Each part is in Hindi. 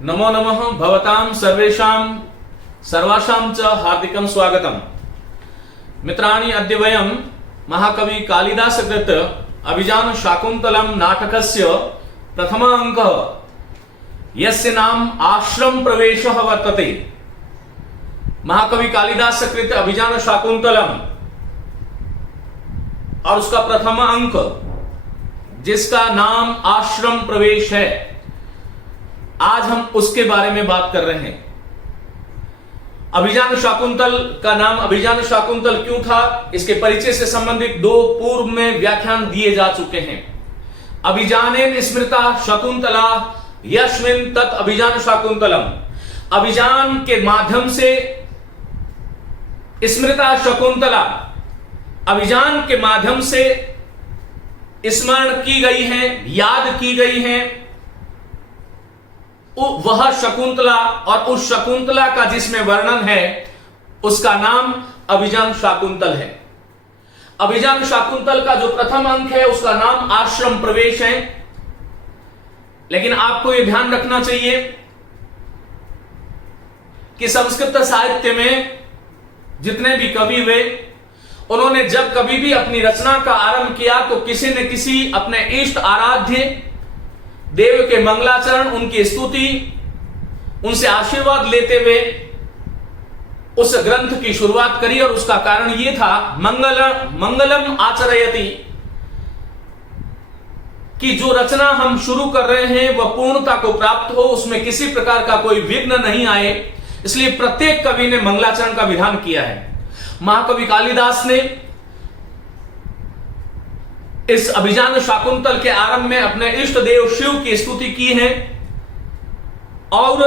नमो नमः भवतां सर्वेषां सर्वासां च हार्दिकं स्वागतम्। मित्राणि, अद्य वयं महाकवि कालिदासकृत अभिजान शाकुन्तलं नाटकस्य प्रथमः अंकः यस्य नाम आश्रम प्रवेशः वर्तते। महाकवि कालिदासकृत अभिजान शाकुन्तलम और उसका प्रथम अंक जिसका नाम आश्रम प्रवेश है, आज हम उसके बारे में बात कर रहे हैं। अभिजान शाकुंतल का नाम अभिजान शाकुंतल क्यों था, इसके परिचय से संबंधित दो पूर्व में व्याख्यान दिए जा चुके हैं। अभिजानेन स्मृता शकुंतला यस्मिन् तत् अभिजान शाकुंतलम। अभिजान के माध्यम से स्मृता शकुंतला, अभिजान के माध्यम से स्मरण की गई है, याद की गई है वह शकुंतला, और उस शकुंतला का जिसमें वर्णन है उसका नाम अभिजान शाकुंतल है। अभिजान शाकुंतल का जो प्रथम अंक है उसका नाम आश्रम प्रवेश है। लेकिन आपको यह ध्यान रखना चाहिए कि संस्कृत साहित्य में जितने भी कवि हुए, उन्होंने जब कभी भी अपनी रचना का आरंभ किया तो किसी न किसी अपने इष्ट आराध्य देव के मंगलाचरण, उनकी स्तुति, उनसे आशीर्वाद लेते हुए उस ग्रंथ की शुरुआत करी। और उसका कारण यह था मंगलम आचरयति, कि जो रचना हम शुरू कर रहे हैं वह पूर्णता को प्राप्त हो, उसमें किसी प्रकार का कोई विघ्न नहीं आए। इसलिए प्रत्येक कवि ने मंगलाचरण का विधान किया है। महाकवि कालिदास ने इस अभिजान शाकुंतल के आरंभ में अपने इष्ट देव शिव की स्तुति की है। और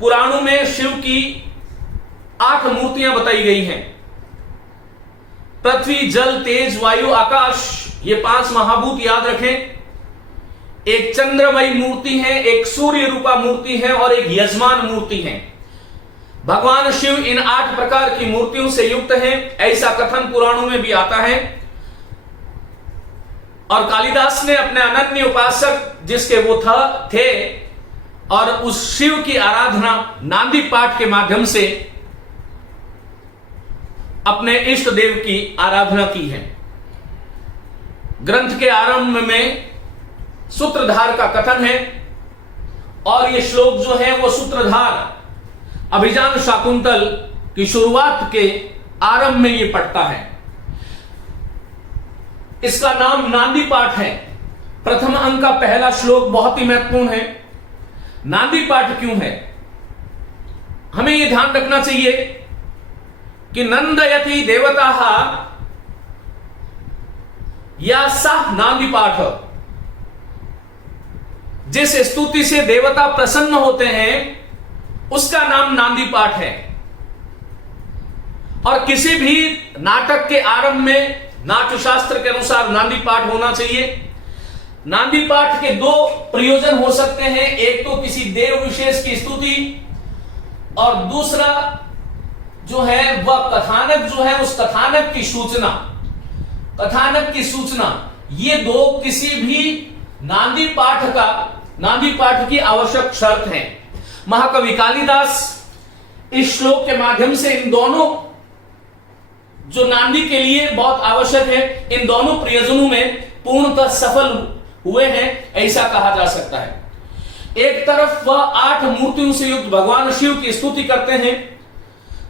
पुराणों में शिव की 8 मूर्तियां बताई गई हैं। पृथ्वी, जल, तेज, वायु, आकाश, ये 5 महाभूत याद रखें। एक चंद्रमयी मूर्ति है, एक सूर्य रूपा मूर्ति है और एक यजमान मूर्ति है। भगवान शिव इन 8 प्रकार की मूर्तियों से युक्त हैं, ऐसा कथन पुराणों में भी आता है। और कालिदास ने अपने अनन्य उपासक जिसके वो थे और उस शिव की आराधना नांदी पाठ के माध्यम से अपने इष्ट देव की आराधना की है। ग्रंथ के आरंभ में सूत्रधार का कथन है और ये श्लोक जो है वो सूत्रधार अभिजान शाकुंतल की शुरुआत के आरंभ में ये पढ़ता है। इसका नाम नांदी पाठ है। प्रथम अंक का पहला श्लोक बहुत ही महत्वपूर्ण है। नांदी पाठ क्यों है, हमें यह ध्यान रखना चाहिए कि नंदयति देवता या सह नांदी पाठ, जिस स्तुति से देवता प्रसन्न होते हैं उसका नाम नांदी पाठ है। और किसी भी नाटक के आरंभ में नाट्य शास्त्र के अनुसार नांदी पाठ होना चाहिए। नांदी पाठ के 2 प्रयोजन हो सकते हैं, एक तो किसी देव विशेष की स्तुति और दूसरा जो है वह कथानक जो है उस कथानक की सूचना, कथानक की सूचना। ये 2 किसी भी नांदी पाठ की आवश्यक शर्त है। महाकवि कालिदास इस श्लोक के माध्यम से इन दोनों जो नांदी के लिए बहुत आवश्यक है, इन दोनों प्रयोजनों में पूर्णतः सफल हुए हैं, ऐसा कहा जा सकता है। एक तरफ वह 8 मूर्तियों से युक्त भगवान शिव की स्तुति करते हैं,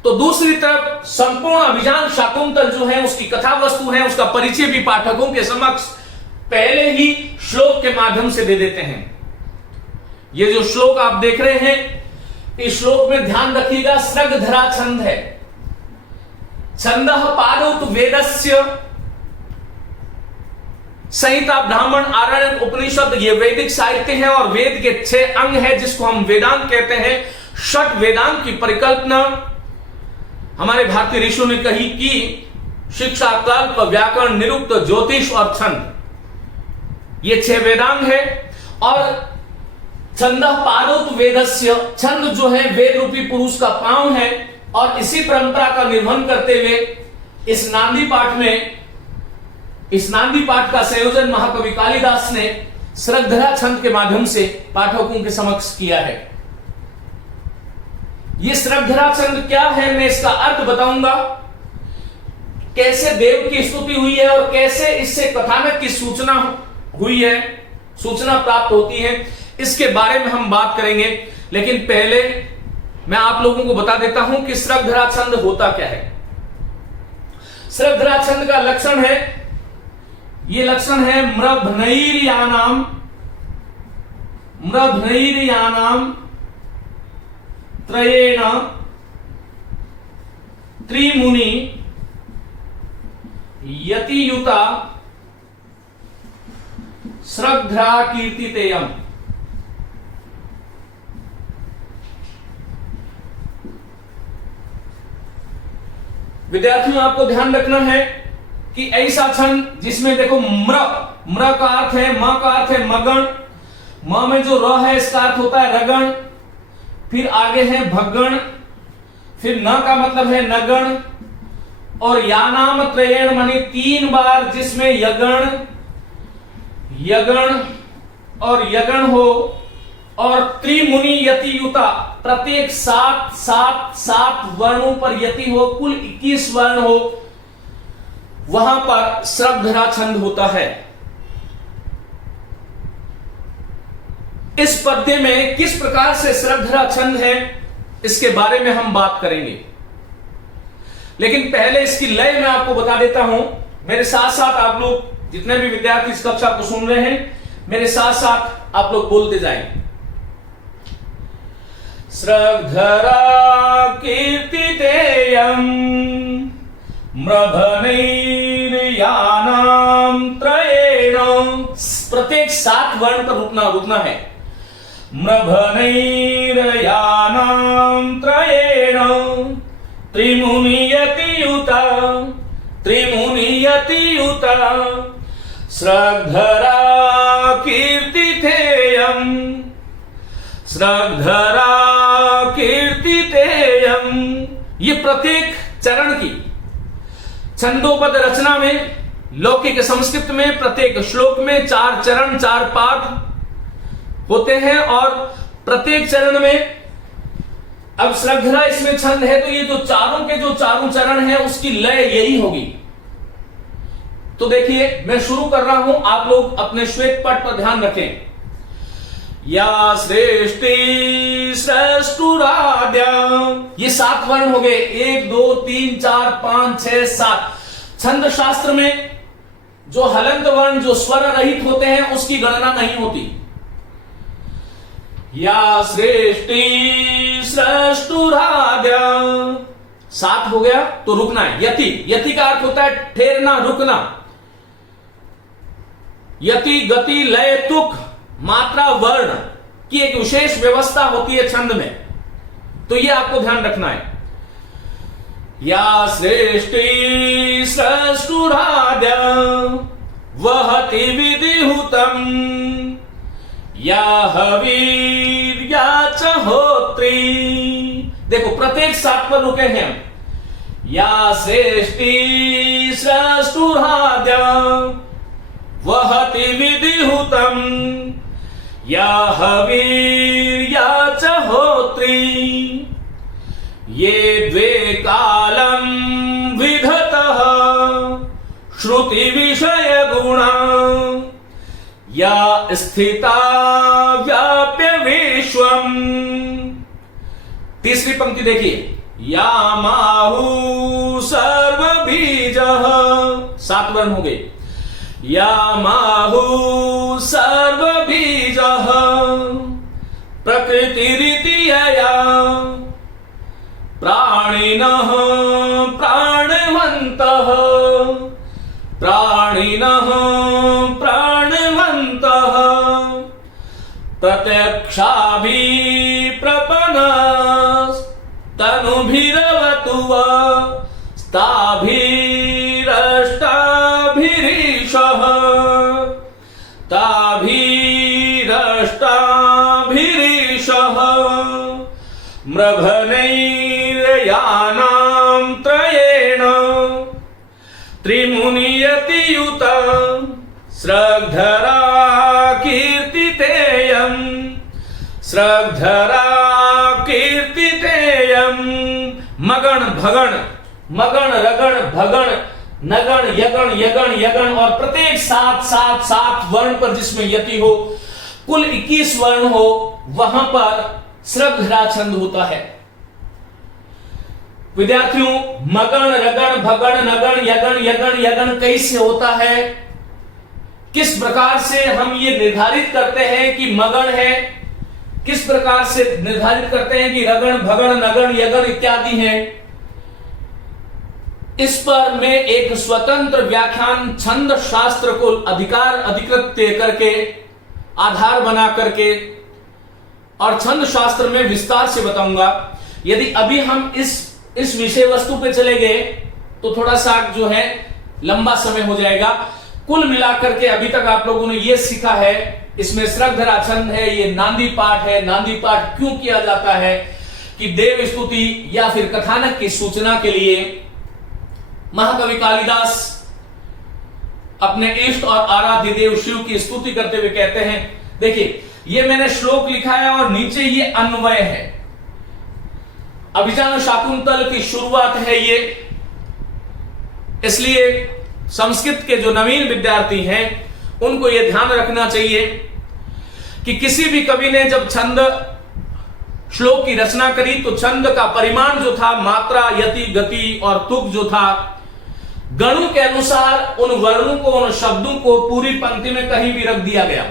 तो दूसरी तरफ संपूर्ण अभिजान शाकुंतल जो है उसकी कथा वस्तु है, उसका परिचय भी पाठकों के समक्ष पहले ही श्लोक के माध्यम से दे देते हैं। ये जो श्लोक आप देख रहे हैं, इस श्लोक में ध्यान रखिएगा स्रगधरा छंद है। छंदः पादौ वेदस्य, संहिता, ब्राह्मण, आरण्यक, उपनिषद, ये वैदिक साहित्य है और वेद के 6 अंग है जिसको हम वेदांत कहते हैं। 6 वेदांत की परिकल्पना हमारे भारतीय ऋषियों ने कही कि शिक्षा, कल्प, व्याकरण, निरुक्त, ज्योतिष और छंद, ये 6 वेदांग है। और छंदः पादौ वेदस्य, छंद जो है वेद रूपी पुरुष का पांव है। और इसी परंपरा का निर्वहन करते हुए इस नांदी पाठ का संयोजन महाकवि कालिदास ने श्रगधरा छंद के माध्यम से पाठकों के समक्ष किया है। ये श्रद्धरा छंद क्या है, मैं इसका अर्थ बताऊंगा, कैसे देव की स्तुति हुई है और कैसे इससे कथानक की सूचना हुई है, सूचना प्राप्त होती है, इसके बारे में हम बात करेंगे। लेकिन पहले मैं आप लोगों को बता देता हूं कि श्रद्धरा छंद होता क्या है। श्रद्धरा छंद का लक्षण है, ये लक्षण है म्रभनैर्यानाम त्रयेण त्रिमुनि यतियुता श्रद्धरा कीर्तितेयम्। विद्यार्थियों, आपको ध्यान रखना है कि ऐसा छंद जिसमें देखो म्र का अर्थ है, म का अर्थ है मगण, म में जो र है इसका अर्थ होता है रगण, फिर आगे है भगण, फिर न का मतलब है नगण, और यानाम त्रयेण माने 3 बार जिसमें यगण और यगण हो, और त्रिमुनि यतियुता प्रत्येक 7 वर्णों पर यति हो, कुल 21 वर्ण हो, वहां पर श्रद्धरा छंद होता है। इस पद्य में किस प्रकार से श्रद्धरा छंद है इसके बारे में हम बात करेंगे, लेकिन पहले इसकी लय मैं आपको बता देता हूं। मेरे साथ साथ आप लोग जितने भी विद्यार्थी इस कक्षा को सुन रहे हैं, मेरे साथ साथ आप लोग बोलते जाएं। श्रद्धरा कीर्तितेयम् म्रभनैर्यानाम त्रयेण, प्रत्येक 7 वर्ण पर रुकना है। म्रभनैर्यानाम त्रयेण त्रिमुनियतियुता श्रद्धरा कीर्तितेयम् ये प्रत्येक चरण की छंदोबद्ध रचना में, लौकिक संस्कृत में प्रत्येक श्लोक में 4 चरण 4 पाठ होते हैं, और प्रत्येक चरण में, अब श्रद्धरा इसमें छंद है तो ये जो चारों चरण है उसकी लय यही होगी। तो देखिए मैं शुरू कर रहा हूं, आप लोग अपने श्वेत पट पर ध्यान रखें। या श्रेष्ठी श्रेष्ठुराद्या, ये 7 वर्ण हो गए, 1 2 3 4 5 6 7। छंद शास्त्र में जो हलंत वर्ण, जो स्वर रहित होते हैं, उसकी गणना नहीं होती। या श्रेष्ठी श्रेष्ठुराद्या 7 हो गया तो रुकना है। यति का अर्थ होता है ठहरना, रुकना। यति, गति, लय, तुक, मात्रा, वर्ण की एक विशेष व्यवस्था होती है छंद में, तो ये आपको ध्यान रखना है। या श्रेष्ठी श्रेष्ठुराद्या वहति विधिहुतम् या हवीर्या च होत्री। देखो प्रत्येक 7 पर रुके हैं। या श्रेष्ठी श्रेष्ठुराद्या वहति विधिहुतम् या हवीर्या च होत्री। ये द्वे कालं विधतः श्रुति विषय गुणा या स्थिता व्याप्य विश्वम्। तीसरी पंक्ति देखिए। या माहु सर्वबीजः, 7 वर्ण हो गए। या माहु सर्वबीजः प्रकृतिरितियया प्राणिनः प्राणवन्तः प्रत्यक्षाभिप्रपन्नस्तनुभिरवतु वा ताभिरष्टाभिरीशः म्रभनैर्यानां त्रयेण त्रिमुनियतियुता श्रद्धरा कीर्तितेयम् श्रद्धरा कीर्तितेयम। मगण भगण, मगण रगण भगण नगण यगण यगण यगण, और प्रत्येक सात वर्ण पर जिसमें यति हो, कुल 21 वर्ण हो, वहां पर श्रद्धरा छंद होता है। विद्यार्थियों, मगण रगण भगण नगण यगण यगण यगण कैसे होता है, किस प्रकार से हम ये निर्धारित करते हैं कि मगण है, किस प्रकार से निर्धारित करते हैं कि रगण भगण नगण यगण इत्यादि हैं, इस पर मैं एक स्वतंत्र व्याख्यान छंद शास्त्र को अधिकृत करके, आधार बना करके और छंद शास्त्र में विस्तार से बताऊंगा। यदि अभी हम इस विषय वस्तु पे चले गए तो थोड़ा सा जो है लंबा समय हो जाएगा। कुल मिलाकर के अभी तक आप लोगों ने यह सीखा है, इसमें श्रद्धरा छंद है, ये नांदी पाठ है। नांदी पाठ क्यों किया जाता है कि देव स्तुति या फिर कथानक की सूचना के लिए महाकवि कालिदास अपने इष्ट और आराध्य देव शिव की स्तुति करते हुए कहते हैं, देखिए ये मैंने श्लोक लिखा है और नीचे ये अन्वय है। अभिजान शाकुंतल की शुरुआत है ये, इसलिए संस्कृत के जो नवीन विद्यार्थी हैं उनको यह ध्यान रखना चाहिए कि किसी भी कवि ने जब छंद श्लोक की रचना करी तो छंद का परिमाण जो था, मात्रा यति गति और तुक जो था, गणों के अनुसार उन वर्णों को, उन शब्दों को पूरी पंक्ति में कहीं भी रख दिया गया।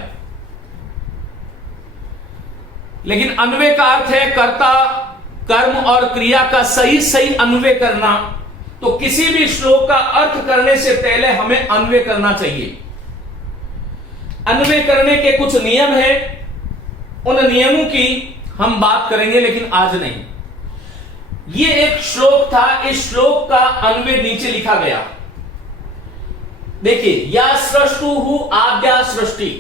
लेकिन अन्वय का अर्थ है कर्ता कर्म और क्रिया का सही सही अन्वय करना। तो किसी भी श्लोक का अर्थ करने से पहले हमें अन्वय करना चाहिए। अन्वय करने के कुछ नियम हैं, उन नियमों की हम बात करेंगे लेकिन आज नहीं। ये एक श्लोक था, इस श्लोक का अन्वय नीचे लिखा गया। देखिए, या सृष्टु आद्या सृष्टि,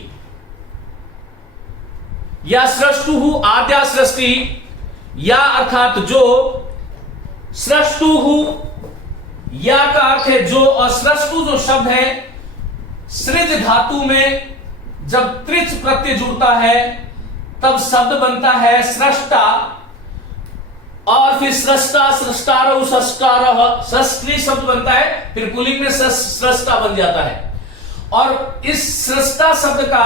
या सृष्टु आद्या सृष्टि, या अर्थात जो, सृष्टु या का अर्थ है जो, और सृष्टु जो शब्द है, सृज धातु में जब त्रिच प्रत्यय जुड़ता है तब शब्द बनता है सृष्टा, और फिर सृष्टा सृष्टारह सृष्टारह षष्ठी शब्द बनता है, फिर पुल्लिंग में सृष्टा बन जाता है। और इस सृष्टा शब्द का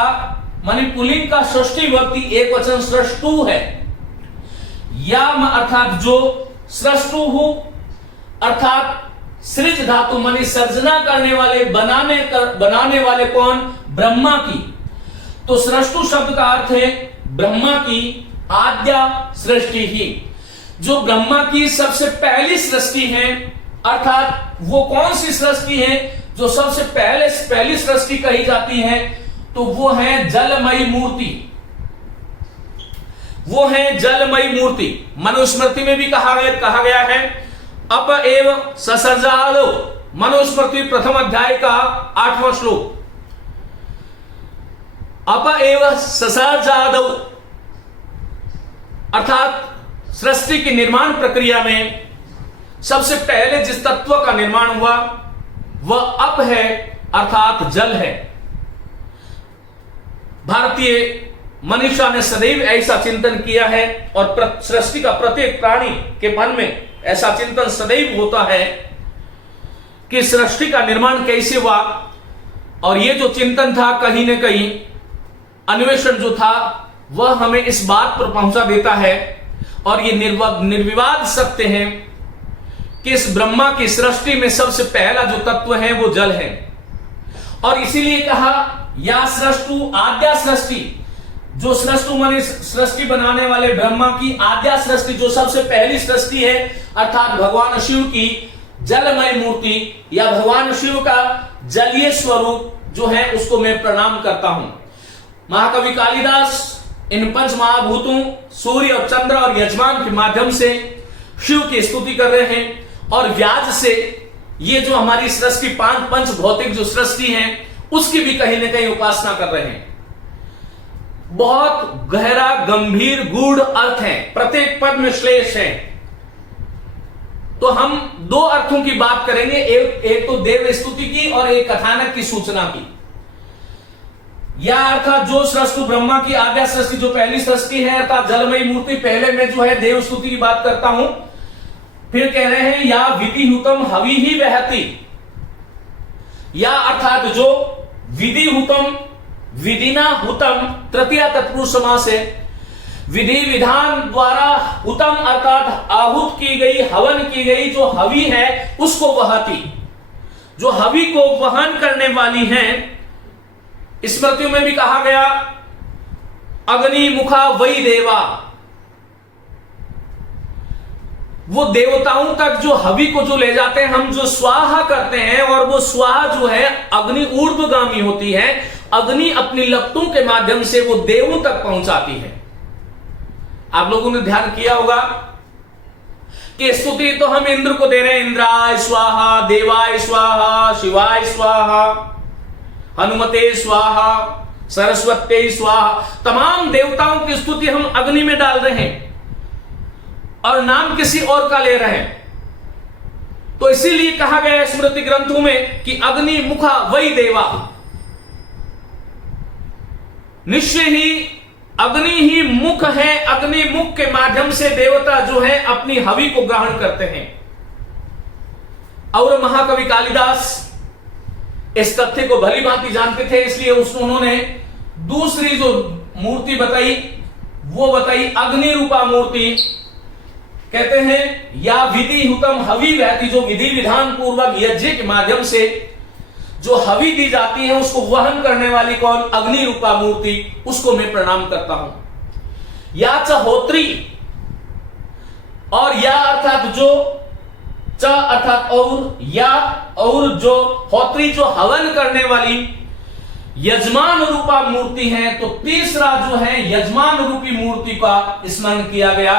माने पुल्लिंग का षष्ठी विभक्ति एक वचन सृष्टु है। या अर्थात जो, सृष्टु अर्थात सृज धातु माने सर्जना करने वाले, बनाने वाले कौन, ब्रह्मा की। तो सृष्टु शब्द का अर्थ है ब्रह्मा की आद्या सृष्टि ही, जो ब्रह्मा की सबसे पहली सृष्टि है। अर्थात वो कौन सी सृष्टि है जो सबसे पहली सृष्टि कही जाती है, तो वो है जलमयी मूर्ति, वो है जलमयी मूर्ति। मनुस्मृति में भी कहा गया है अप एव ससर्जालो, मनुस्मृति प्रथम अध्याय का 8वां श्लोक, अप एव ससर्जादौ, अर्थात सृष्टि की निर्माण प्रक्रिया में सबसे पहले जिस तत्व का निर्माण हुआ वह अप है, अर्थात जल है। भारतीय मनीषा ने सदैव ऐसा चिंतन किया है और सृष्टि का प्रत्येक प्राणी के मन में ऐसा चिंतन सदैव होता है कि सृष्टि का निर्माण कैसे हुआ। और यह जो चिंतन था कहीं न कहीं अन्वेषण जो था वह हमें इस बात पर पहुंचा देता है, और ये निर्विवाद सत्य है कि इस ब्रह्मा की सृष्टि में सबसे पहला जो तत्व है वो जल है। और इसीलिए कहा या सृष्टु आद्या सृष्टि, जो सृष्टु माने सृष्टि बनाने वाले ब्रह्मा की आद्या सृष्टि, जो सबसे पहली सृष्टि है, अर्थात भगवान शिव की जलमय मूर्ति या भगवान शिव का जलीय स्वरूप जो है उसको मैं प्रणाम करता हूं। महाकवि कालिदास इन पंच महाभूतों सूर्य और चंद्र और यजमान के माध्यम से शिव की स्तुति कर रहे हैं, और व्याज से ये जो हमारी सृष्टि पंच भौतिक जो सृष्टि है उसकी भी कहीं ना कहीं उपासना कर रहे हैं। बहुत गहरा गंभीर गूढ़ अर्थ है, प्रत्येक पद में श्लेष है। तो हम दो अर्थों की बात करेंगे, एक तो देव स्तुति की और एक कथानक की सूचना की। या अर्थात जो सृष्टि ब्रह्मा की आद्या सृष्टि जो पहली सृष्टि है अर्थात जलमयी मूर्ति, पहले मैं जो है देव स्तुति की बात करता हूं। फिर कह रहे हैं या विधि हुतम हवि ही वहती, या अर्थात जो विधि हुतम विधिना हुतम तृतीया तत्पुरुष समास है, विधि विधान द्वारा हुतम अर्थात आहूत की गई हवन की गई जो हवि है उसको वहती, जो हवि को वहन करने वाली है। स्मृतियों में भी कहा गया अग्नि मुखा वही देवा, वो देवताओं तक जो हवि को जो ले जाते हैं, हम जो स्वाहा करते हैं और वो स्वाहा जो है अग्नि ऊर्ध्वगामी होती है, अग्नि अपनी लपटों के माध्यम से वो देवों तक पहुंचाती है। आप लोगों ने ध्यान किया होगा कि स्तुति तो हम इंद्र को दे रहे हैं, इंद्राय स्वाहा, देवाय स्वाहा, शिवाय स्वाहा, हनुमते स्वाहा, सरस्वती स्वाहा, तमाम देवताओं की स्तुति हम अग्नि में डाल रहे हैं और नाम किसी और का ले रहे हैं। तो इसीलिए कहा गया है स्मृति ग्रंथों में कि अग्नि मुखा वही देवा, निश्चय ही अग्नि ही मुख है, अग्नि मुख के माध्यम से देवता जो है अपनी हवि को ग्रहण करते हैं। और महाकवि कालिदास इस तथ्य को भली भांति जानते थे, इसलिए उन्होंने दूसरी जो मूर्ति बताई वो बताई अग्नि रूपा मूर्ति। कहते हैं या विधि हुतम हवि वहती, जो विधि विधान पूर्वक यज्ञ के माध्यम से जो हवि दी जाती है उसको वहन करने वाली कौन? अग्नि रूपा मूर्ति, उसको मैं प्रणाम करता हूं। या च होत्री, और या अर्थात जो च अर्थात और, या और जो होत्री जो हवन करने वाली यजमान रूपा मूर्ति है। तो तीसरा जो है यजमान रूपी मूर्ति का स्मरण किया गया।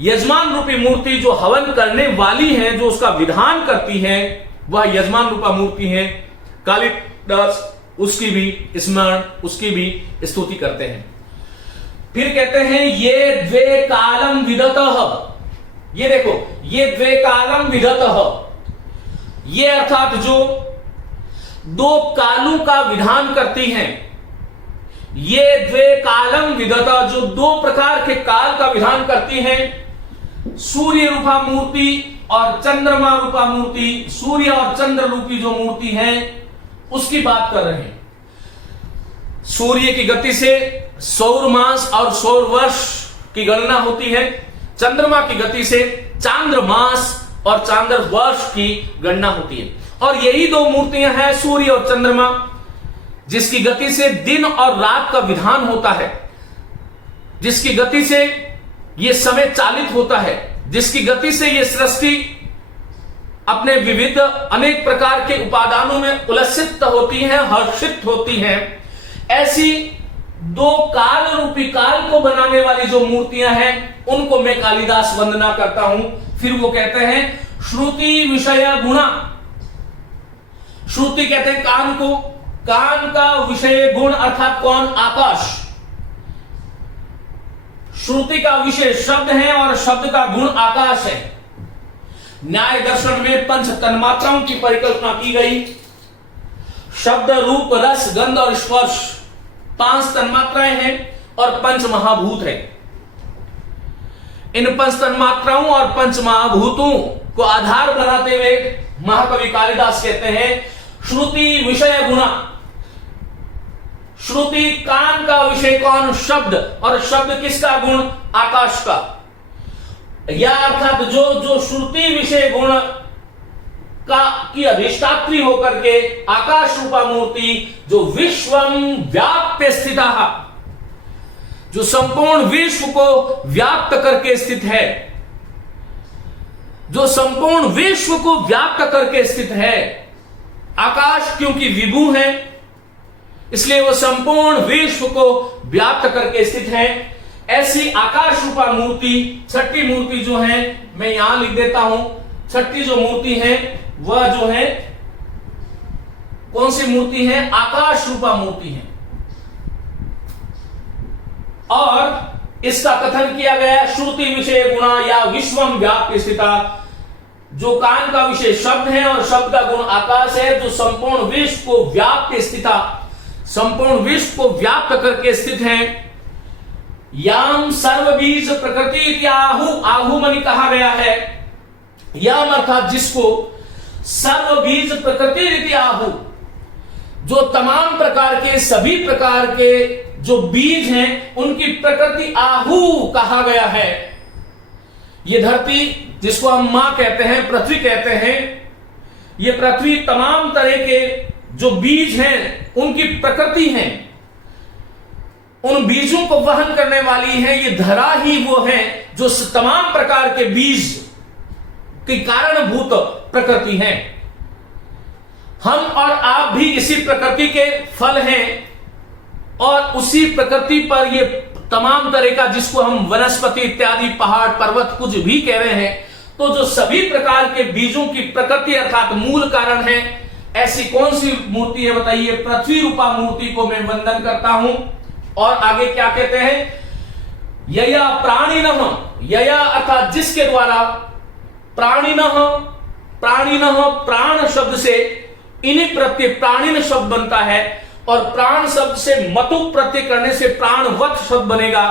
यजमान रूपी मूर्ति जो हवन करने वाली है, जो उसका विधान करती है, वह यजमान रूपा मूर्ति है। कालिदास उसकी भी स्मरण, उसकी भी स्तुति करते हैं। फिर कहते हैं ये द्वे कालम विदतः, ये देखो ये द्वे कालम विदतः, ये अर्थात जो दो कालों का विधान करती हैं। ये द्वे कालम विदतः, जो दो प्रकार के काल का विधान करती हैं। सूर्य रूपा मूर्ति और चंद्रमा रूपा मूर्ति, सूर्य और चंद्र रूपी जो मूर्ति है उसकी बात कर रहे हैं। सूर्य की गति से सौर मास और सौर वर्ष की गणना होती है, चंद्रमा की गति से चांद्र मास और चांद्र वर्ष की गणना होती है। और यही दो मूर्तियां हैं, सूर्य और चंद्रमा, जिसकी गति से दिन और रात का विधान होता है, जिसकी गति से यह समय चालित होता है, जिसकी गति से यह सृष्टि अपने विविध अनेक प्रकार के उपादानों में उल्लसित होती है, हर्षित होती है। ऐसी दो काल रूपी काल को बनाने वाली जो मूर्तियां हैं उनको मैं कालिदास वंदना करता हूं। फिर वो कहते हैं श्रुति विषय गुणा। श्रुति कहते हैं कान को, कान का विषय गुण अर्थात कौन? आकाश। श्रुति का विषय शब्द है और शब्द का गुण आकाश है। न्याय दर्शन में पंच तन्मात्राओं की परिकल्पना की गई। शब्द, रूप, रस, गंध और स्पर्श, 5 तन्मात्राएं हैं और पंच महाभूत है। इन पंच तन्मात्राओं और पंच महाभूतों को आधार बनाते हुए महाकवि कालिदास कहते हैं श्रुति विषय गुणा। श्रुति कान का विषय कौन? शब्द, और शब्द किसका गुण? आकाश का। या अर्थात जो श्रुति विषय गुण का की अधिष्ठात्री होकर के आकाश रूपा मूर्ति जो विश्वम व्याप्य स्थिता, जो संपूर्ण विश्व को व्याप्त करके स्थित है, जो संपूर्ण विश्व को व्याप्त करके स्थित है। आकाश क्योंकि विभु है इसलिए वो संपूर्ण विश्व को व्याप्त करके स्थित है। ऐसी आकाश रूपा मूर्ति, छठी मूर्ति जो है मैं यहां लिख देता हूं। छठी जो मूर्ति है वह जो है कौन सी मूर्ति है? आकाश रूपा मूर्ति है। और इसका कथन किया गया श्रुति विषय गुणा या विश्वम व्याप्य स्थिता। जो कान का विषय शब्द है और शब्द का गुण आकाश है, जो संपूर्ण विश्व को व्याप्य स्थिता, संपूर्ण विश्व को व्याप्त करके स्थित हैं। याम सर्वबीज प्रकृति इत्याहु, आहु मनि कहा गया है याम अर्थात जिसको, सर्वबीज प्रकृति इत्याहु जो तमाम प्रकार के, सभी प्रकार के जो बीज हैं उनकी प्रकृति आहु कहा गया है। ये धरती जिसको हम मां कहते हैं, पृथ्वी कहते हैं, ये पृथ्वी तमाम तरह के जो बीज हैं उनकी प्रकृति है, उन बीजों को वहन करने वाली है। ये धरा ही वो है जो तमाम प्रकार के बीज की कारणभूत प्रकृति है। हम और आप भी इसी प्रकृति के फल हैं और उसी प्रकृति पर ये तमाम तरह का, जिसको हम वनस्पति इत्यादि, पहाड़ पर्वत कुछ भी कह रहे हैं, तो जो सभी प्रकार के बीजों की प्रकृति अर्थात मूल कारण है, ऐसी कौन सी मूर्ति है बताइए? पृथ्वी रूपा मूर्ति को मैं वंदन करता हूं। और आगे क्या कहते हैं? यया प्राणिनः, यया अर्थात जिसके द्वारा, प्राणिनः, प्राणिनः प्राण शब्द से इन्हीं प्रत्यय प्राणिन शब्द बनता है और प्राण शब्द से मतु प्रत्यय करने से प्राणवत शब्द बनेगा।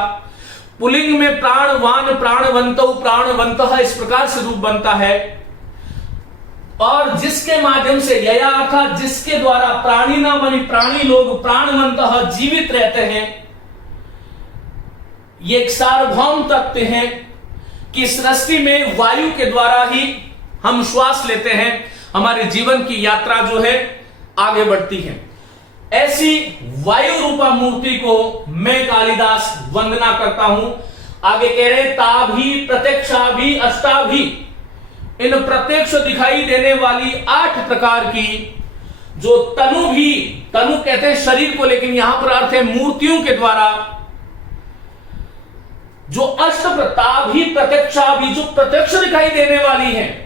पुलिंग में प्राणवान, प्राणवंतो, प्राणवंतः इस प्रकार से रूप बनता है। और जिसके माध्यम से, यया अर्थात जिसके द्वारा, प्राणिना मानी प्राणी लोग, प्राणवंतः जीवित रहते हैं। ये एक सार्वभौम तत्व है कि सृष्टि में वायु के द्वारा ही हम श्वास लेते हैं, हमारे जीवन की यात्रा जो है आगे बढ़ती है। ऐसी वायु रूपा मूर्ति को मैं कालिदास वंदना करता हूं। आगे कह रहे ताभी प्रत्यक्षाभि अष्टाभि, इन प्रत्यक्ष दिखाई देने वाली 8 प्रकार की जो तनु भी, तनु कहते हैं शरीर को, लेकिन यहां पर अर्थ है मूर्तियों के द्वारा, जो अष्टप्रताभी प्रत्यक्षाभि जो प्रत्यक्ष दिखाई देने वाली है।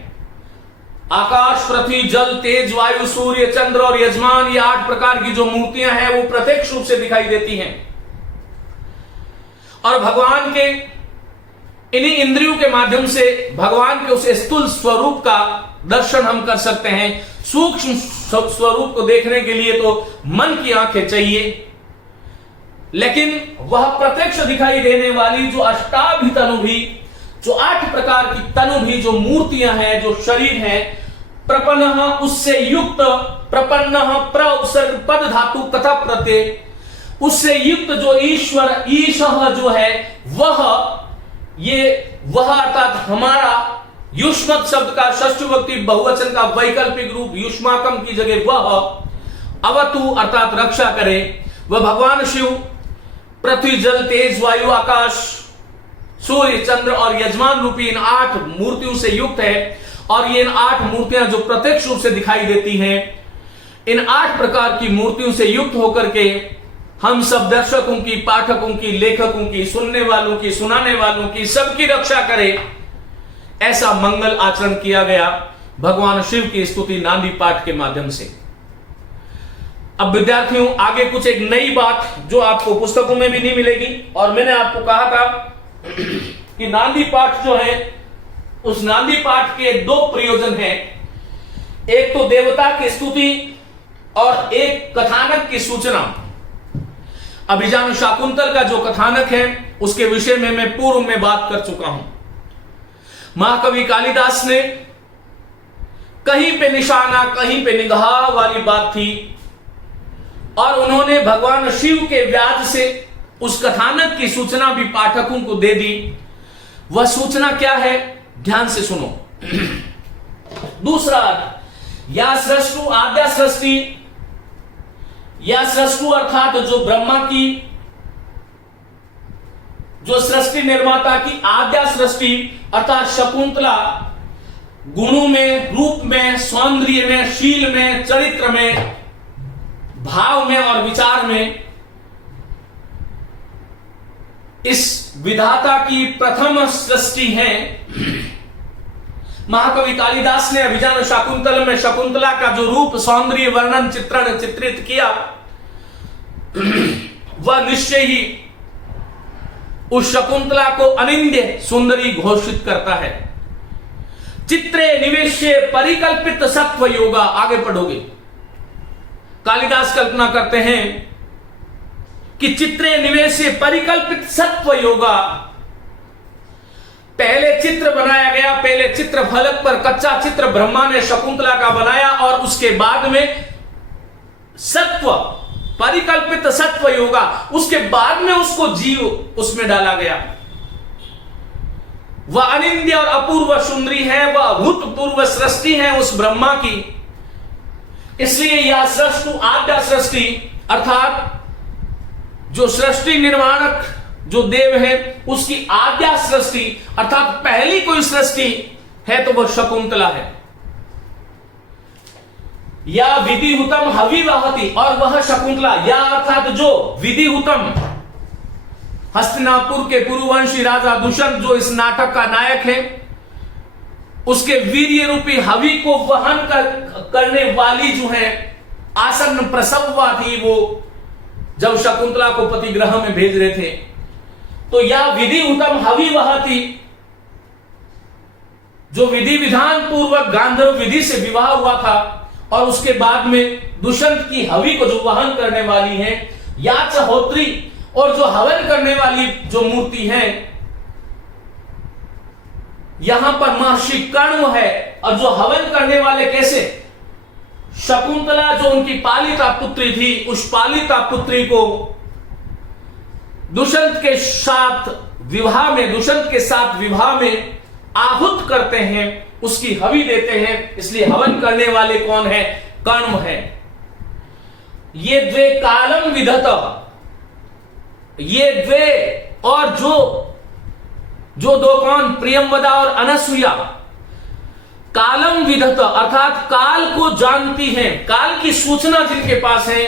आकाश, पृथ्वी, जल, तेज, वायु, सूर्य, चंद्र और यजमान, ये 8 प्रकार की जो मूर्तियां हैं वो प्रत्यक्ष रूप से दिखाई देती हैं। और भगवान के इन्हीं इंद्रियों के माध्यम से भगवान के उस स्थूल स्वरूप का दर्शन हम कर सकते हैं। सूक्ष्म स्वरूप को देखने के लिए तो मन की आंखें चाहिए, लेकिन वह प्रत्यक्ष दिखाई देने वाली जो अष्टाभि तनु भी, जो 8 प्रकार की तनु भी जो मूर्तियां हैं, जो शरीर है, प्रपन्न उससे युक्त, प्रपन्न प्र उपसर्ग पद धातु कथा प्रत्यय, उससे युक्त जो ईश्वर, ईशः जो है वह, ये वह अर्थात हमारा, युष्मत शब्द का षष्ठी विभक्ति बहुवचन का वैकल्पिक रूप युष्माकम की जगह वह, अवतु अर्थात रक्षा करे, वह भगवान शिव पृथ्वी, जल, तेज, वायु, आकाश, सूर्य, चंद्र और यजमान रूपी इन 8 मूर्तियों से युक्त है। और ये इन 8 मूर्तियां जो प्रत्यक्ष रूप से दिखाई देती हैं, इन 8 प्रकार की मूर्तियों से युक्त होकर के हम सब दर्शकों की, पाठकों की, लेखकों की, सुनने वालों की, सुनाने वालों की, सबकी रक्षा करे, ऐसा मंगल आचरण किया गया भगवान शिव की स्तुति नांदी पाठ के माध्यम से। अब विद्यार्थियों, आगे कुछ एक नई बात जो आपको पुस्तकों में भी नहीं मिलेगी, और मैंने आपको कहा था कि नांदी पाठ जो है, उस नांदी पाठ के 2 प्रयोजन हैं। एक तो देवता की स्तुति और एक कथानक की सूचना। अभिजान शाकुंतल का जो कथानक है उसके विषय में मैं पूर्व में बात कर चुका हूं। महाकवि कालिदास ने कहीं पे निशाना, कहीं पे निगाह वाली बात थी, और उन्होंने भगवान शिव के व्याज से उस कथानक की सूचना भी पाठकों को दे दी। वह सूचना क्या है, ध्यान से सुनो। दूसरा, या सृष्टु आद्या सृष्टि, या सृष्टु अर्थात जो ब्रह्मा की, जो सृष्टि निर्माता की आद्या सृष्टि अर्थात शकुंतला, गुणों में, रूप में, सौंदर्य में, शील में, चरित्र में, भाव में और विचार में, इस विधाता की प्रथम सृष्टि है। महाकवि कालिदास ने अभिजान शाकुंतल में शकुंतला का जो रूप, सौंदर्य, वर्णन, चित्रण चित्रित किया, वह निश्चय ही उस शकुंतला को अनिंद्य सुंदरी घोषित करता है। चित्रे निवेश्य परिकल्पित सत्व योगा, आगे पढ़ोगे। कालिदास कल्पना करते हैं कि चित्रे निवेशे परिकल्पित सत्व योगा। पहले चित्र बनाया गया, पहले चित्र फलक पर कच्चा चित्र ब्रह्मा ने शकुंतला का बनाया और उसके बाद में सत्व, परिकल्पित सत्व योगा, उसके बाद में उसको जीव उसमें डाला गया। वह अनिंद्य और अपूर्व सुंदरी है, वह अभूतपूर्व सृष्टि है उस ब्रह्मा की। इसलिए यह सृष्टि आद्या सृष्टि, अर्थात जो सृष्टि निर्माणक जो देव है उसकी आद्या सृष्टि अर्थात पहली कोई सृष्टि है तो वह शकुंतला है। या विधिहुतम हविवहति, और वह शकुंतला, या अर्थात जो विधिहुतम, हस्तिनापुर के पुरुवंशी राजा दुष्यंत जो इस नाटक का नायक है, उसके वीर्य रूपी हवि को वहन करने वाली जो है आसन्न प्रसववा थी, वो जब शकुंतला को पति ग्रह में भेज रहे थे, तो या विधिहुतम हविवहति, जो विधि विधान पूर्वक गांधर्व विधि से विवाह हुआ था और उसके बाद में दुष्यंत की हवि को जो वहन करने वाली है, या चहोत्री, और जो हवन करने वाली जो मूर्ति है, यहां पर महर्षि कर्ण है। और जो हवन करने वाले कैसे, शकुंतला जो उनकी पालिता पुत्री थी, उस पालिता पुत्री को दुष्यंत के साथ विवाह में आहुत करते हैं, उसकी हवि देते हैं। इसलिए हवन करने वाले कौन है, कर्ण है। ये द्वे कालम विधत, ये द्वे, और जो दो कौन, प्रियंवदा और अनसुया, कालम विधत अर्थात काल को जानती हैं, काल की सूचना जिनके पास है।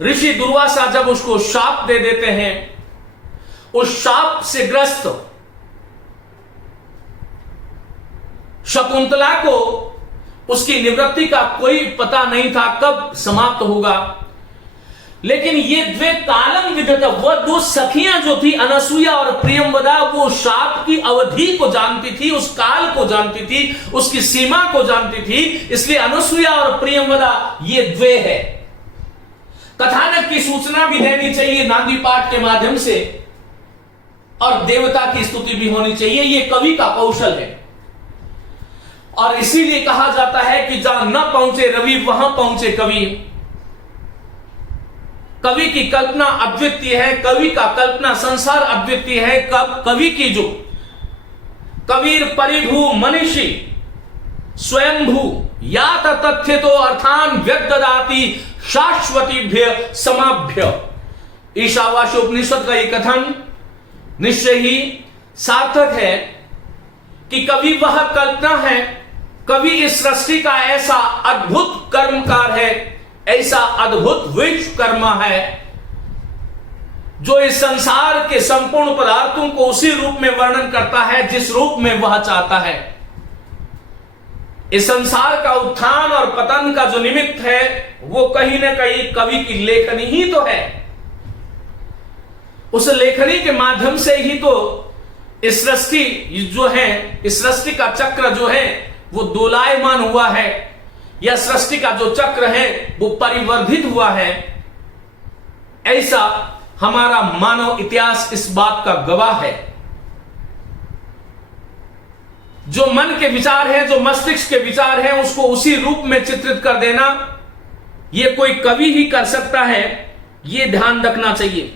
ऋषि दुर्वासा जब उसको शाप दे देते हैं, उस शाप से ग्रस्त शकुंतला को उसकी निवृत्ति का कोई पता नहीं था कब समाप्त होगा। लेकिन ये द्वे कालम विधत, वह दो सखियां जो थी अनसुया और प्रियंवदा, वो शाप की अवधि को जानती थी, उस काल को जानती थी, उसकी सीमा को जानती थी। इसलिए अनसुया और प्रियंवदा ये द्वे है। कथानक की सूचना भी देनी चाहिए नांदी पाठ के माध्यम से, और देवता की स्तुति भी होनी चाहिए। ये कवि का कौशल है। और इसीलिए कहा जाता है कि जहां न पहुंचे रवि वहां पहुंचे कवि। कवि की कल्पना अद्वितीय है, कवि का कल्पना संसार अद्वितीय है। कवि की जो कबीर परिभू मनीषी स्वयंभू या तथ्य तो अर्थान व्यक्तदाति शाश्वतीभ्य समाभ्य। ईशावास्य उपनिषद का यह कथन निश्चय ही सार्थक है कि कवि वह कल्पना है, कवि इस सृष्टि का ऐसा अद्भुत कर्मकार है, ऐसा अद्भुत विश्वकर्मा है, जो इस संसार के संपूर्ण पदार्थों को उसी रूप में वर्णन करता है जिस रूप में वह चाहता है। इस संसार का उत्थान और पतन का जो निमित्त है वो कहीं ना कहीं कवि की लेखनी ही तो है। उस लेखनी के माध्यम से ही तो इस सृष्टि जो है, इस सृष्टि का चक्र जो है वो दोलायमान हुआ है, या सृष्टि का जो चक्र है वो परिवर्धित हुआ है। ऐसा हमारा मानव इतिहास इस बात का गवाह है। जो मन के विचार हैं, जो मस्तिष्क के विचार हैं, उसको उसी रूप में चित्रित कर देना यह कोई कवि ही कर सकता है, यह ध्यान रखना चाहिए।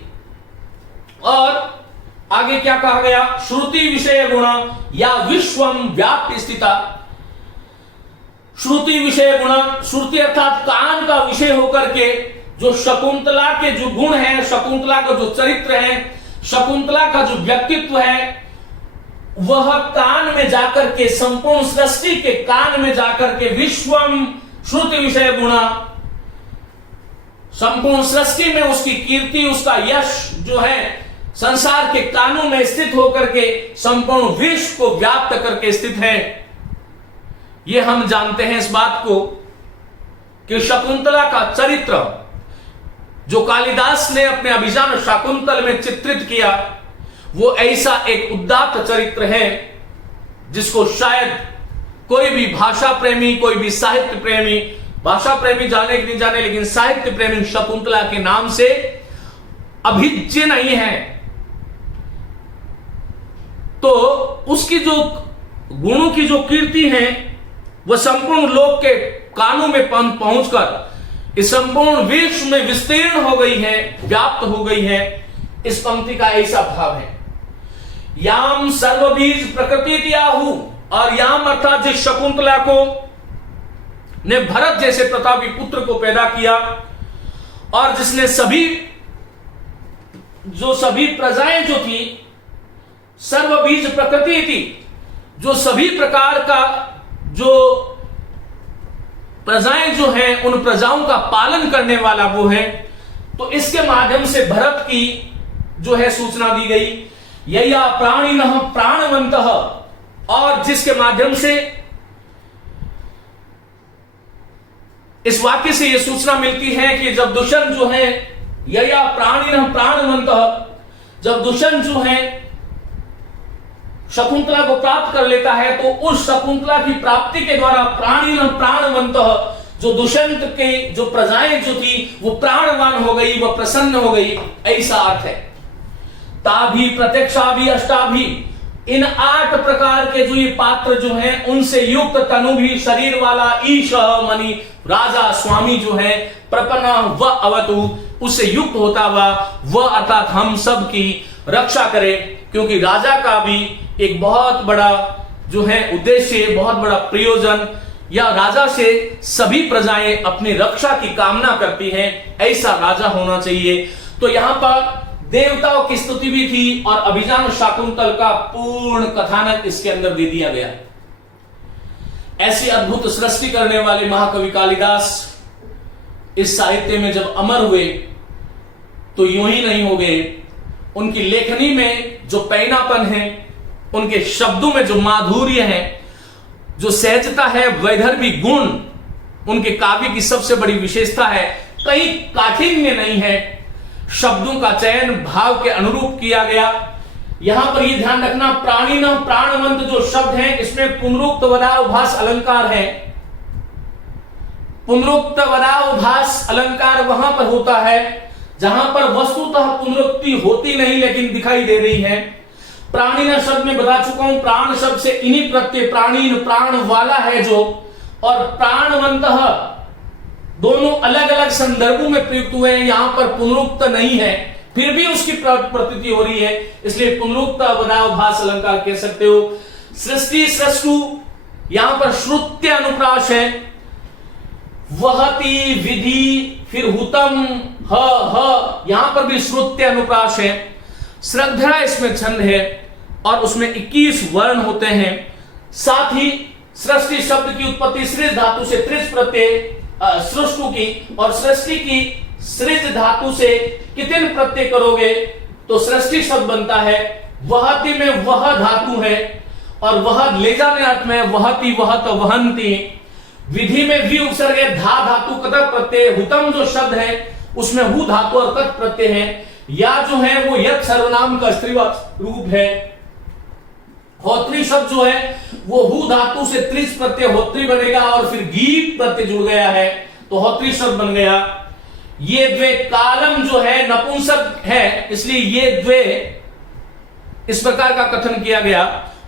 और आगे क्या कहा गया, श्रुति विषय गुण या विश्वम व्याप्ति स्थिता। श्रुति विषय गुण, श्रुति अर्थात कान का विषय होकर के जो शकुंतला के जो गुण है, शकुंतला का जो चरित्र है, शकुंतला का जो व्यक्तित्व है, वह कान में जाकर के, संपूर्ण सृष्टि के कान में जाकर के विश्वम श्रुति विषय गुण, संपूर्ण सृष्टि में उसकी कीर्ति, उसका यश जो है संसार के कानों में स्थित होकर के संपूर्ण विश्व को व्याप्त करके स्थित है। यह हम जानते हैं इस बात को कि शकुंतला का चरित्र जो कालिदास ने अपने अभिजान शाकुंतल में चित्रित किया, वो ऐसा एक उदात्त चरित्र है जिसको शायद कोई भी भाषा प्रेमी, कोई भी साहित्य प्रेमी, भाषा प्रेमी जाने कि नहीं जाने, लेकिन साहित्य प्रेमी शकुंतला के नाम से अभिज्य नहीं है, तो उसकी जो गुणों की जो कीर्ति है वह संपूर्ण लोक के कानों में पहुंचकर इस संपूर्ण विश्व में विस्तीर्ण हो गई है, व्याप्त हो गई है। इस पंक्ति का ऐसा भाव है, याम सर्वबीज प्रकृति आहु, और याम अर्थात जिस शकुंतला को ने भरत जैसे प्रतापी पुत्र को पैदा किया और जिसने सभी प्रजाएं जो थी, सर्वबीज प्रकृति थी, जो सभी प्रकार का जो प्रजाएं जो हैं उन प्रजाओं का पालन करने वाला वो है। तो इसके माध्यम से भरत की जो है सूचना दी गई, यया प्राणिनः प्राणवन्तः, और जिसके माध्यम से इस वाक्य से यह सूचना मिलती है कि जब दुष्यंत जो है यया प्राणिनः प्राणवन्तः, जब दुष्यंत जो है शकुंतला को प्राप्त कर लेता है तो उस शकुंतला की प्राप्ति के द्वारा प्राणिनः प्राणवन्तः, जो दुष्यंत के जो प्रजाएं जो थी वो प्राणवान हो गई, वह प्रसन्न हो गई, ऐसा अर्थ है। ताभि प्रत्यक्षाभि अष्टाभि, इन 8 प्रकार के जो ये पात्र जो हैं उनसे युक्त तनु भी शरीर वाला ईश मणि राजा स्वामी जो है प्रपन्ना व अवतु, उससे युक्त होता हुआ वह अर्थात हम सब की रक्षा करे, क्योंकि राजा का भी एक बहुत बड़ा जो है उद्देश्य, बहुत बड़ा प्रयोजन, या राजा से सभी प्रजाएं अपनी रक्षा की कामना करती हैं, ऐसा राजा होना चाहिए। तो यहां पर देवताओं की स्तुति भी थी और अभिजान शाकुंतल का पूर्ण कथानक इसके अंदर दे दिया गया। ऐसी अद्भुत सृष्टि करने वाले महाकवि कालिदास इस साहित्य में जब अमर हुए तो यूं ही नहीं हो गए। उनकी लेखनी में जो पैनापन है, उनके शब्दों में जो माधुर्य है, जो सहजता है, वैधर्मी गुण उनके काव्य की सबसे बड़ी विशेषता है। कहीं काठिन्य नहीं है, शब्दों का चयन भाव के अनुरूप किया गया। यहां पर यह ध्यान रखना, प्राणिनः प्राणवंत जो शब्द है इसमें पुनरुक्त वदावभास अलंकार है। पुनरुक्त वदावभास अलंकार वहां पर होता है जहां पर वस्तुतः पुनरुक्ति होती नहीं लेकिन दिखाई दे रही है। प्राणिनः शब्द में बता चुका हूं, प्राण शब्द से इन्हीं प्रत्यय प्राणीन प्राण वाला है जो, और प्राणवंतः दोनों अलग अलग संदर्भों में प्रयुक्त हुए हैं, यहां पर पुनरुक्त नहीं है, फिर भी उसकी प्रतीति हो रही है, इसलिए पुनरुक्त वदावभास अलंकार कह सकते हो। सृष्टि सृष्टु, यहां पर श्रुत्य अनुप्रास है। वहति विधि, फिर हुतम ह, यहां पर भी श्रुत्य अनुप्रास है। श्रद्धा इसमें छंद है और उसमें 21 वर्ण होते हैं। साथ ही सृष्टि शब्द की उत्पत्ति सृज धातु से त्रिज प्रत्यय सृष्टु की, और सृष्टि की सृज धातु से कितने प्रत्यय करोगे तो सृष्टि शब्द बनता है। वहति में वह धातु है और वह ले जाने अर्थ में वहति वहत वहंती। विधि में वी उपसर्ग है, धा धातु कतक प्रत्यय। हुतम जो शब्द है उसमें हु धातु और कत प्रत्यय है। या जो है वो यत् सर्वनाम का स्त्रीवाचक रूप है। होत्री शब्द जो है वो हु धातु से त्रिज प्रत्यय होत्री बनेगा और फिर गीत प्रत्यय जुड़ गया है तो होत्री शब्द बन गया। ये द्वे कालम जो है नपुंसक है, इसलिए ये द्वे इस प्रकार का कथन किया गया।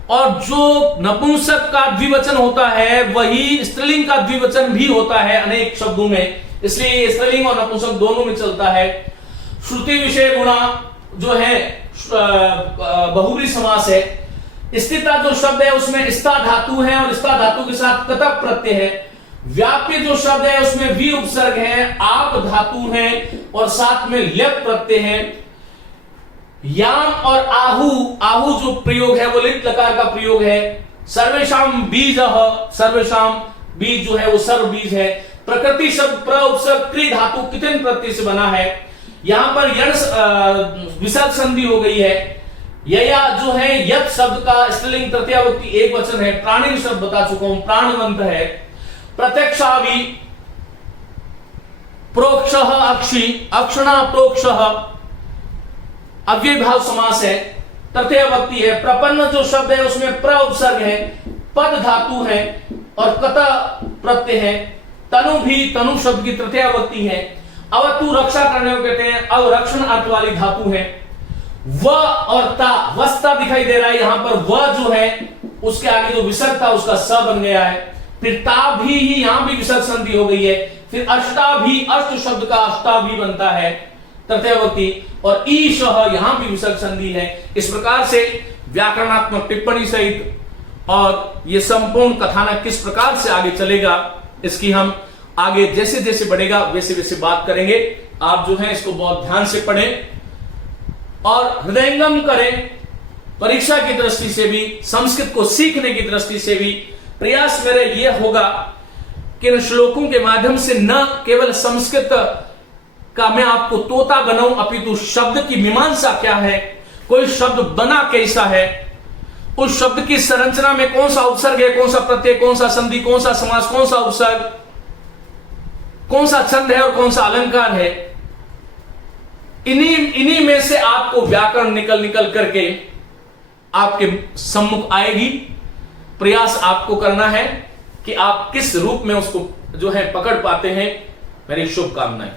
और जो नपुंसक का द्विवचन होता है वही स्त्रीलिंग का द्विवचन भी होता है अनेक शब्दों में, इसलिए स्त्रीलिंग और नपुंसक दोनों में चलता है। श्रुति विषय गुणा जो है बहुब्री समास है। स्थिता जो शब्द है उसमें स्था धातु है और स्था धातु के साथ कतक प्रत्यय है। व्याप्य जो शब्द है उसमें वी उपसर्ग है, आप धातु है और साथ में ल्यप प्रत्यय है। याम और आहु, आहु जो प्रयोग है वो लिट लकार का प्रयोग है। सर्वेशाम बीज, सर्वेशाम बीज जो है वो सर्व बीज है। प्रकृति शब्द प्र उपसर्ग क्री धातु कितने प्रत्यय से बना है। यहां पर यण विसर्ग संधि हो गई है। यया जो है यत शब्द का स्त्रीलिंग तृतीयावक्ति एक वचन है। प्राणी शब्द बता चुका हूं, प्राणवंत है। प्रत्यक्षाभि, प्रोक्षः अक्षि, अक्षणा प्रोक्षः अव्यय भाव समास है, तृतीयावक्ति है। प्रपन्न जो शब्द है उसमें प्र उपसर्ग है, पद धातु है और कत प्रत्यय है। तनु भी तनु शब्द की तृतीयावक्ति है। अवतु रक्षा करने को कहते हैं, अवरक्षण अर्थ वाली धातु है। व और ता, वस्ता दिखाई दे रहा है यहां पर, व जो है उसके आगे जो विसर्ग था उसका स बन गया है। फिर ता भी ही यहां भी विसर्ग संधि हो गई है। फिर अष्टा भी, अष्ट शब्द का अष्टा भी बनता है तृतीयवती, और ईश यहां भी विसर्ग संधि है। इस प्रकार से व्याकरणात्मक टिप्पणी सहित और ये संपूर्ण कथानक किस प्रकार से आगे चलेगा, इसकी हम आगे जैसे जैसे बढ़ेगा वैसे वैसे बात करेंगे। आप जो है इसको बहुत ध्यान से पढ़ें और हृदयंगम करें। परीक्षा की दृष्टि से भी, संस्कृत को सीखने की दृष्टि से भी प्रयास मेरा यह होगा कि इन श्लोकों के माध्यम से न केवल संस्कृत का मैं आपको तोता बनाऊं, अपितु शब्द की मीमांसा क्या है, कोई शब्द बना कैसा है, उस शब्द की संरचना में कौन सा उपसर्ग है, कौन सा प्रत्यय, कौन सा संधि, कौन सा समास, कौन सा उपसर्ग, कौन सा छंद है और कौन सा अलंकार है, इन्हीं में से आपको व्याकरण निकल करके आपके सम्मुख आएगी। प्रयास आपको करना है कि आप किस रूप में उसको जो है पकड़ पाते हैं। मेरी शुभकामनाएं।